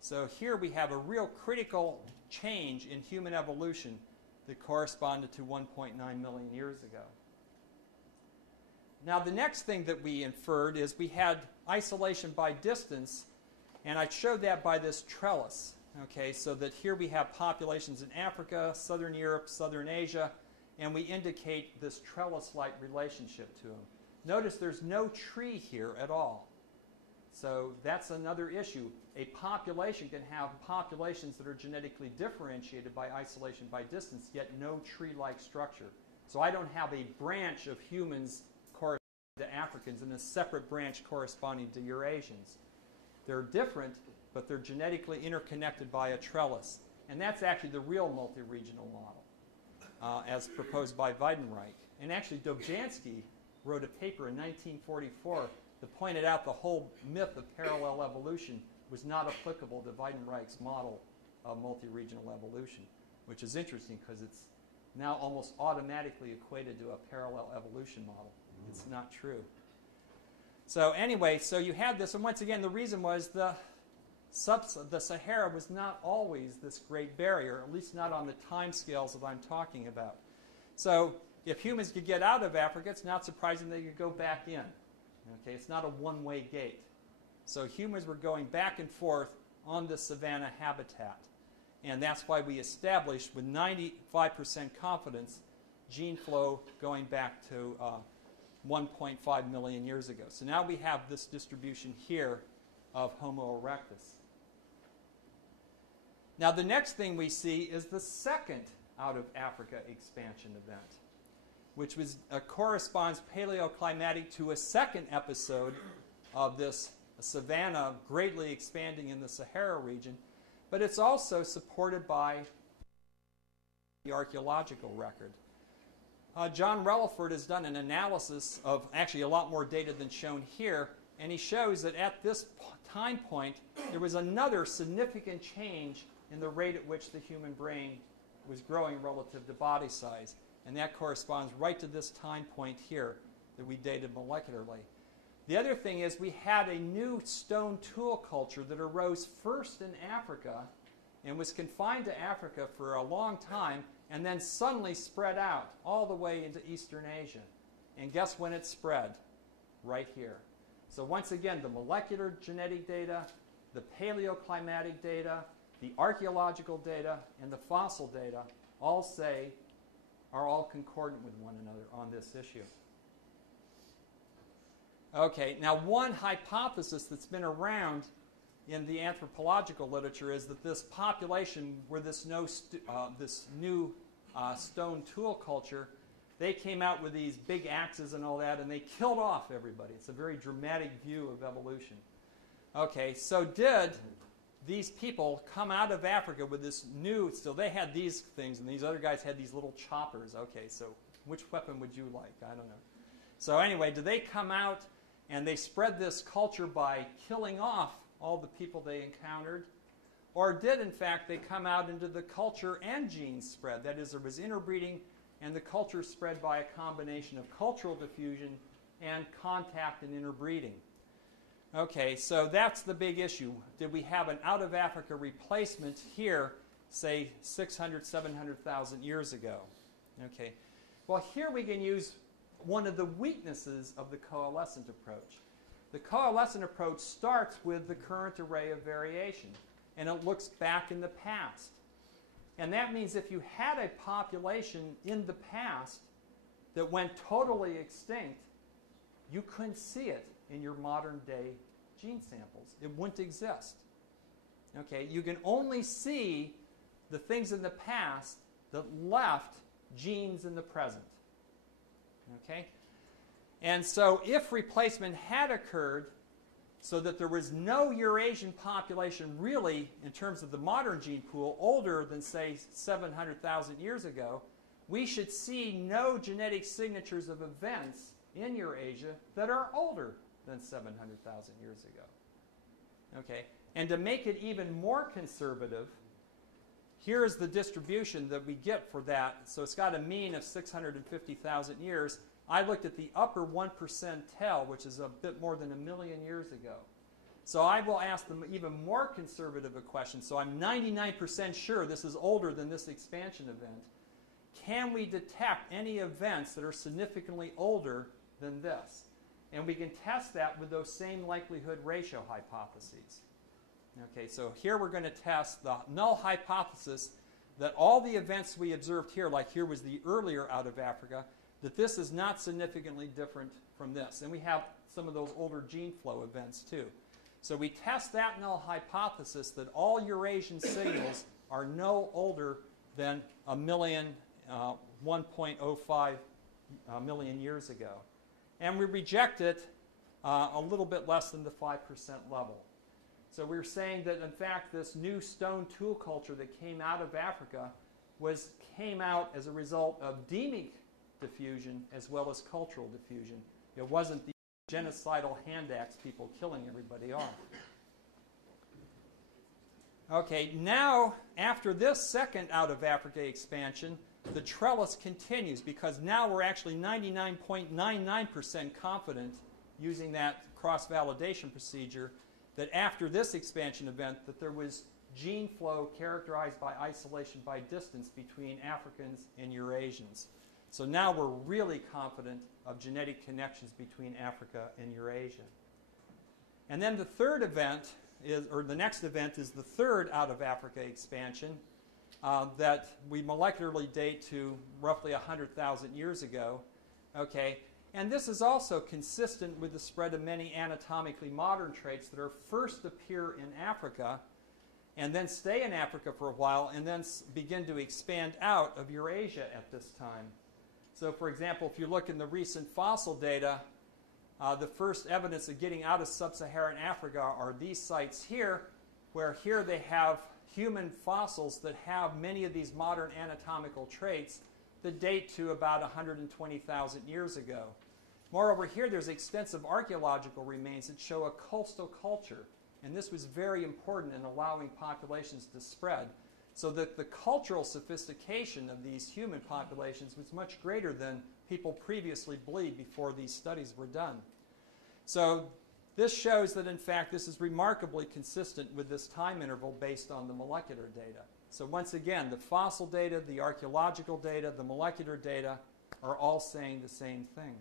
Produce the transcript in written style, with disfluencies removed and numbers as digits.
So here we have a real critical change in human evolution that corresponded to 1.9 million years ago. Now the next thing that we inferred is we had isolation by distance, and I showed that by this trellis. Okay, so that here we have populations in Africa, Southern Europe, Southern Asia, and we indicate this trellis-like relationship to them. Notice there's no tree here at all. So that's another issue. A population can have populations that are genetically differentiated by isolation by distance, yet no tree-like structure. So I don't have a branch of humans corresponding to Africans and a separate branch corresponding to Eurasians. They're different, but they're genetically interconnected by a trellis. And that's actually the real multi-regional model, as proposed by Weidenreich. And actually, Dobzhansky wrote a paper in 1944 that pointed out the whole myth of parallel evolution was not applicable to Weidenreich's model of multi-regional evolution, which is interesting because it's now almost automatically equated to a parallel evolution model. It's not true. So anyway, so you had this, and once again, the reason was the Sahara was not always this great barrier, at least not on the time scales that I'm talking about. So if humans could get out of Africa, it's not surprising they could go back in. Okay, it's not a one-way gate. So humans were going back and forth on the savanna habitat. And that's why we established with 95% confidence gene flow going back to 1.5 million years ago. So now we have this distribution here of Homo erectus. Now the next thing we see is the second out of Africa expansion event, which corresponds paleoclimatic to a second episode of this savanna greatly expanding in the Sahara region, but it's also supported by the archaeological record. John Relaford has done an analysis of actually a lot more data than shown here, and he shows that at this time point there was another significant change in the rate at which the human brain was growing relative to body size. And that corresponds right to this time point here that we dated molecularly. The other thing is we had a new stone tool culture that arose first in Africa and was confined to Africa for a long time and then suddenly spread out all the way into Eastern Asia. And guess when it spread? Right here. So once again, the molecular genetic data, the paleoclimatic data, the archaeological data, and the fossil data are all concordant with one another on this issue. Okay, now one hypothesis that's been around in the anthropological literature is that this population where this new stone tool culture, they came out with these big axes and all that, and they killed off everybody. It's a very dramatic view of evolution. Okay, so did these people come out of Africa with this new, so they had these things, and these other guys had these little choppers. Okay, so which weapon would you like? I don't know. So anyway, did they come out and they spread this culture by killing off all the people they encountered? Or did, in fact, they come out into the culture and genes spread? That is, there was interbreeding, and the culture spread by a combination of cultural diffusion and contact and interbreeding. Okay, so that's the big issue. Did we have an out-of-Africa replacement here, say, 600, 700,000 years ago? Okay, well, here we can use one of the weaknesses of the coalescent approach. The coalescent approach starts with the current array of variation, and it looks back in the past. And that means if you had a population in the past that went totally extinct, you couldn't see it in your modern day gene samples. It wouldn't exist. Okay, you can only see the things in the past that left genes in the present. Okay? And so if replacement had occurred so that there was no Eurasian population really, in terms of the modern gene pool, older than, say, 700,000 years ago, we should see no genetic signatures of events in Eurasia that are older than 700,000 years ago. Okay? And to make it even more conservative, here's the distribution that we get for that. So it's got a mean of 650,000 years. I looked at the upper 1 percentile, which is a bit more than 1 million years ago. So I will ask them even more conservative a question. So I'm 99% sure this is older than this expansion event. Can we detect any events that are significantly older than this? And we can test that with those same likelihood ratio hypotheses. Okay, so here we're going to test the null hypothesis that all the events we observed here, like here was the earlier out of Africa, that this is not significantly different from this. And we have some of those older gene flow events too. So we test that null hypothesis that all Eurasian signals are no older than 1.05 million years ago. And we reject it a little bit less than the 5% level. So we're saying that, in fact, this new stone tool culture that came out of Africa came out as a result of demic diffusion as well as cultural diffusion. It wasn't the genocidal hand axe people killing everybody off. Okay, now, after this second out of Africa expansion, the trellis continues because now we're actually 99.99% confident using that cross-validation procedure that after this expansion event that there was gene flow characterized by isolation by distance between Africans and Eurasians. So now we're really confident of genetic connections between Africa and Eurasia. And then the third event the next event is the third out of Africa expansion that we molecularly date to roughly 100,000 years ago. Okay, and this is also consistent with the spread of many anatomically modern traits that first appear in Africa and then stay in Africa for a while and then begin to expand out of Eurasia at this time. So, for example, if you look in the recent fossil data, the first evidence of getting out of sub-Saharan Africa are these sites here, where here they have human fossils that have many of these modern anatomical traits that date to about 120,000 years ago. Moreover, here there's extensive archaeological remains that show a coastal culture, and this was very important in allowing populations to spread, so that the cultural sophistication of these human populations was much greater than people previously believed before these studies were done. So this shows that, in fact, this is remarkably consistent with this time interval based on the molecular data. So once again, the fossil data, the archaeological data, the molecular data are all saying the same thing.